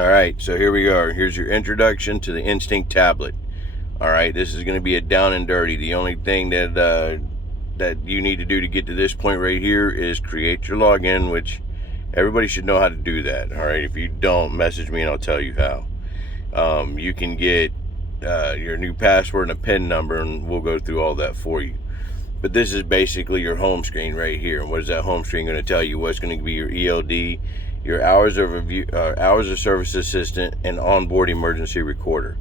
All right, so here we are. Here's your introduction to the Instinct tablet. All right, this is going to be a down and dirty. The only thing that you need to do to get to this point right here is create your login, which everybody should know how to do that. All right, if you don't, message me and I'll tell you how. You can get your new password and a PIN number, and we'll go through all that for you. But this is basically your home screen right here. And what is that home screen going to tell you? What's going to be your ELD, your hours of service assistant, and onboard emergency recorder.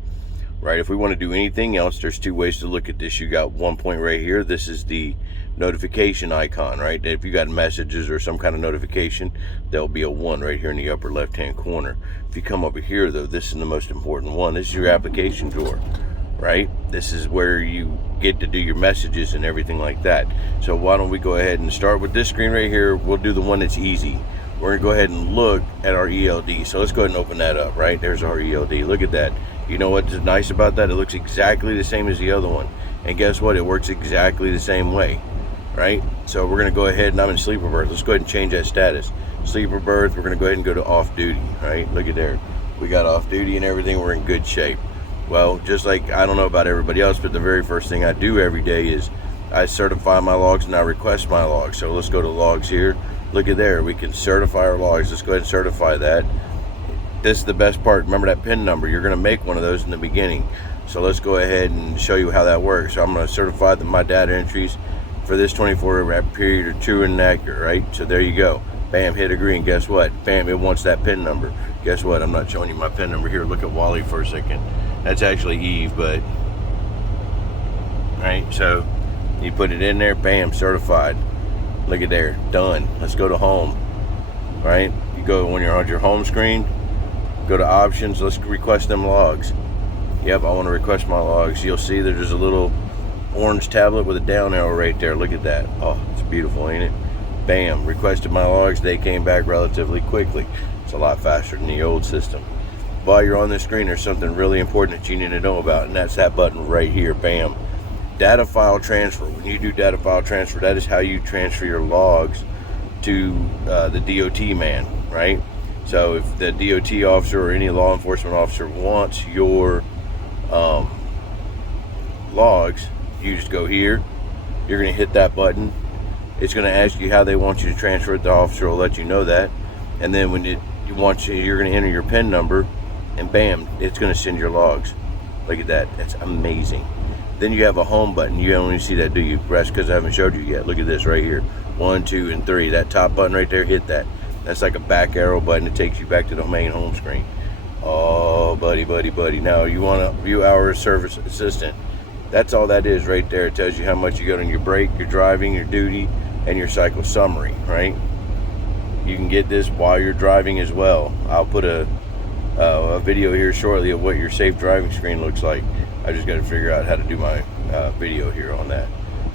Right? If we want to do anything else, there's two ways to look at this. You got one point right here. This is the notification icon, right? If you got messages or some kind of notification, there'll be a 1 right here in the upper left hand corner. If you come over here though, this is the most important one. This is your application drawer, right? This is where you get to do your messages and everything like that. So why don't we go ahead and start with this screen right here. We'll do the one that's easy. We're gonna go ahead and look at our ELD. So let's go ahead and open that up, right? There's our ELD. Look at that. You know what's nice about that? It looks exactly the same as the other one. And guess what? It works exactly the same way, right? So we're gonna go ahead, and I'm in sleeper berth. Let's go ahead and change that status. Sleeper berth, we're gonna go ahead and go to off duty, right? Look at there. We got off duty and everything. We're in good shape. Well, just like, I don't know about everybody else, but the very first thing I do every day is I certify my logs and I request my logs. So let's go to logs here. Look at there, we can certify our logs. Let's go ahead and certify that. This is the best part. Remember that PIN number. You're going to make one of those in the beginning. So let's go ahead and show you how that works. So I'm going to certify that my data entries for this 24-hour period are true and accurate, right? So there you go. Bam, hit agree, and guess what? Bam, it wants that PIN number. Guess what? I'm not showing you my PIN number here. Look at Wally for a second. That's actually Eve, but right. So you put it in there. Bam, certified. Look at there, done. Let's go to home, right? You go when you're on your home screen, go to options. Let's request them logs. Yep, I want to request my logs. You'll see that there's a little orange tablet with a down arrow right there. Look at that. Oh, it's beautiful, ain't it? Bam, requested my logs. They came back relatively quickly. It's a lot faster than the old system. While you're on the screen, there's something really important that you need to know about, and that's that button right here. Bam. Data file transfer. When you do data file transfer, that is how you transfer your logs to the DOT man, right? So if the DOT officer or any law enforcement officer wants your logs, you just go here. You're going to hit that button. It's going to ask you how they want you to transfer it. The officer will let you know that, and then when you're going to enter your PIN number, and bam, it's going to send your logs. Look at that. That's amazing. Then you have a home button. You don't even see that, do you? Press, because I haven't showed you yet. Look at this right here. 1, 2, and 3. That top button right there, hit that. That's like a back arrow button. It takes you back to the main home screen. Oh, buddy. Now you want to view our service assistant. That's all that is right there. It tells you how much you got on your break, your driving, your duty, and your cycle summary, right? You can get this while you're driving as well. I'll put a video here shortly of what your safe driving screen looks like. I just got to figure out how to do my video here on that.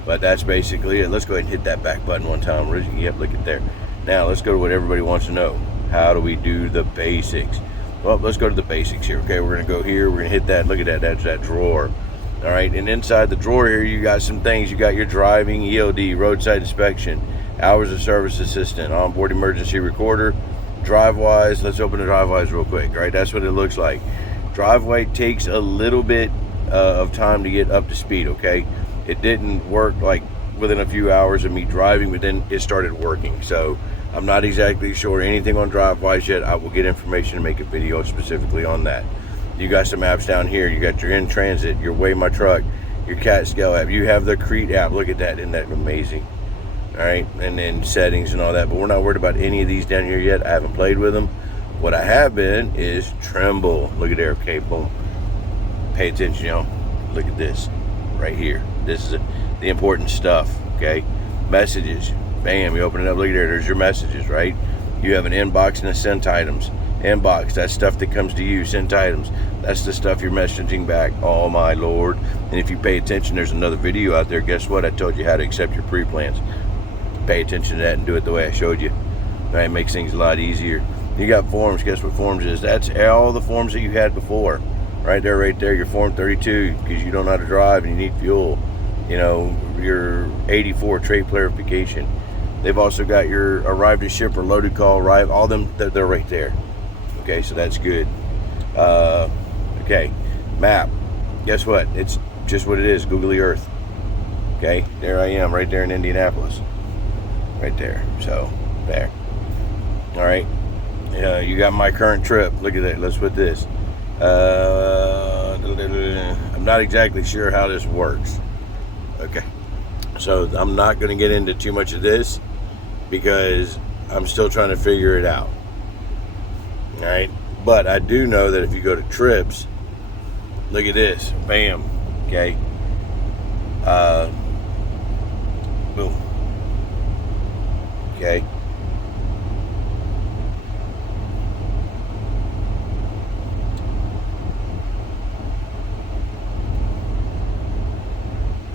But that's basically it. Let's go ahead and hit that back button one time. Yep, look at there. Now let's go to what everybody wants to know. How do we do the basics? Well, let's go to the basics here. Okay, we're going to go here. We're going to hit that. Look at that. That's that drawer. All right, and inside the drawer here, you got some things. You got your driving, ELD, roadside inspection, hours of service assistant, onboard emergency recorder, DriveWise. Let's open the DriveWise real quick. Right, that's what it looks like. DriveWise takes a little bit of time to get up to speed. Okay, it didn't work like within a few hours of me driving, but then it started working. So I'm not exactly sure anything on DriveWise yet. I will get information and make a video specifically on that. You got some apps down here. You got your In Transit, your Weigh My Truck, your CatScale app. You have the Crete app. Look at that. Isn't that amazing? All right, and then settings and all that. But we're not worried about any of these down here yet. I haven't played with them. What I have been is Trimble. Look at there. Okay, boom. Pay attention, y'all. Look at this right here. This is the important stuff. Okay, messages. Bam, you open it up. Look at there. There's your messages, right? You have an inbox and a sent items. Inbox, that's stuff that comes to you. Sent items, that's the stuff you're messaging back. Oh my Lord. And if you pay attention, there's another video out there. Guess what? I told you how to accept your pre-plans. Pay attention to that and do it the way I showed you. Right, it makes things a lot easier. You got forms. Guess what forms is? That's all the forms that you had before. Right there, your form 32, because you don't know how to drive and you need fuel. You know, your 84 trade clarification. They've also got your arrived to ship or loaded call, arrive, all them, they're right there. Okay, so that's good. Okay, map. Guess what? It's just what it is, Googly Earth. Okay, there I am, right there in Indianapolis. Right there, so, there. All right, you got my current trip. Look at that, let's put this. I'm not exactly sure how this works. Okay, so I'm not going to get into too much of this because I'm still trying to figure it out. All right, but I do know that if you go to trips, look at this, bam, okay, boom, okay.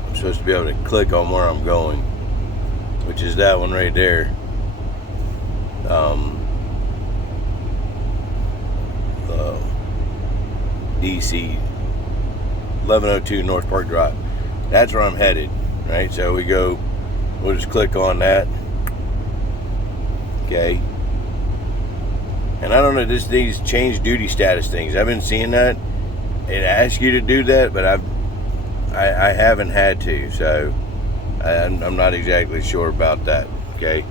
I'm supposed to be able to click on where I'm going, which is that one right there. DC 1102 North Park Drive. That's where I'm headed, right? So we'll just click on that. Okay. And I don't know, these change duty status things. I've been seeing that. It asks you to do that, but I haven't had to, so I'm not exactly sure about that. Okay.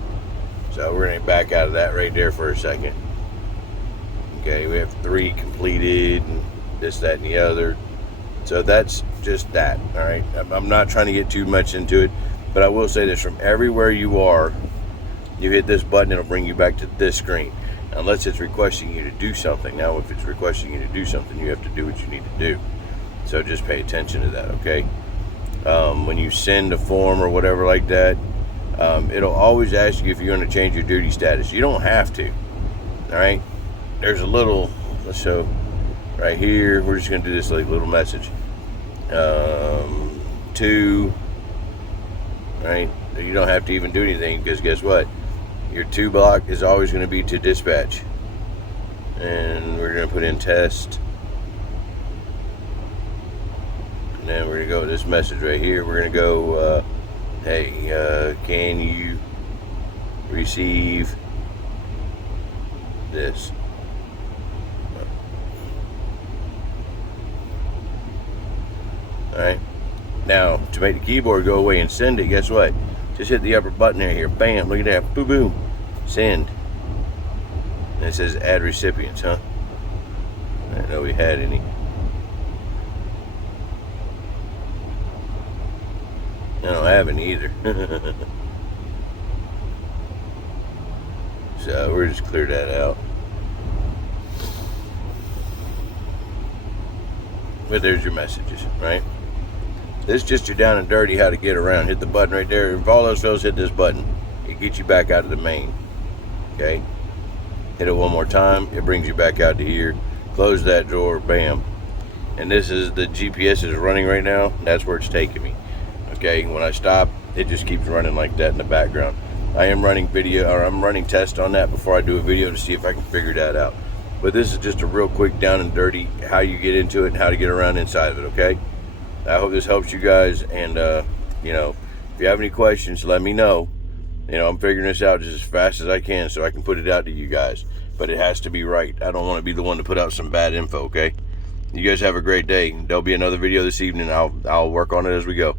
So we're gonna back out of that right there for a second. Okay, we have 3 completed, and this, that, and the other. So that's just that, all right? I'm not trying to get too much into it, but I will say this, from everywhere you are, you hit this button, it'll bring you back to this screen. Unless it's requesting you to do something. Now, if it's requesting you to do something, you have to do what you need to do. So just pay attention to that, okay? When you send a form or whatever like that, it'll always ask you if you want to change your duty status. You don't have to, all right? There's a little, let's show right here. We're just going to do this like little message. 2, right? You don't have to even do anything because guess what? Your 2 block is always going to be to dispatch. And we're going to put in test. And then we're going to go with this message right here. We're going to go, hey, can you receive this? Alright, now to make the keyboard go away and send it, guess what? Just hit the upper button right here, bam, look at that, boom, boom, send. And it says add recipients, huh? I didn't know we had any. I don't have any either. So we'll just clear that out. But there's your messages, right? This is just your down and dirty how to get around. Hit the button right there. If all else fails, hit this button. It gets you back out of the main. Okay? Hit it one more time. It brings you back out to here. Close that drawer. Bam. And this is the GPS is running right now. That's where it's taking me. Okay? When I stop, it just keeps running like that in the background. I am running I'm running tests on that before I do a video to see if I can figure that out. But this is just a real quick down and dirty how you get into it and how to get around inside of it, okay? I hope this helps you guys, and you know, if you have any questions, let me know. You know, I'm figuring this out just as fast as I can so I can put it out to you guys. But it has to be right. I don't want to be the one to put out some bad info, okay? You guys have a great day. There'll be another video this evening. I'll work on it as we go.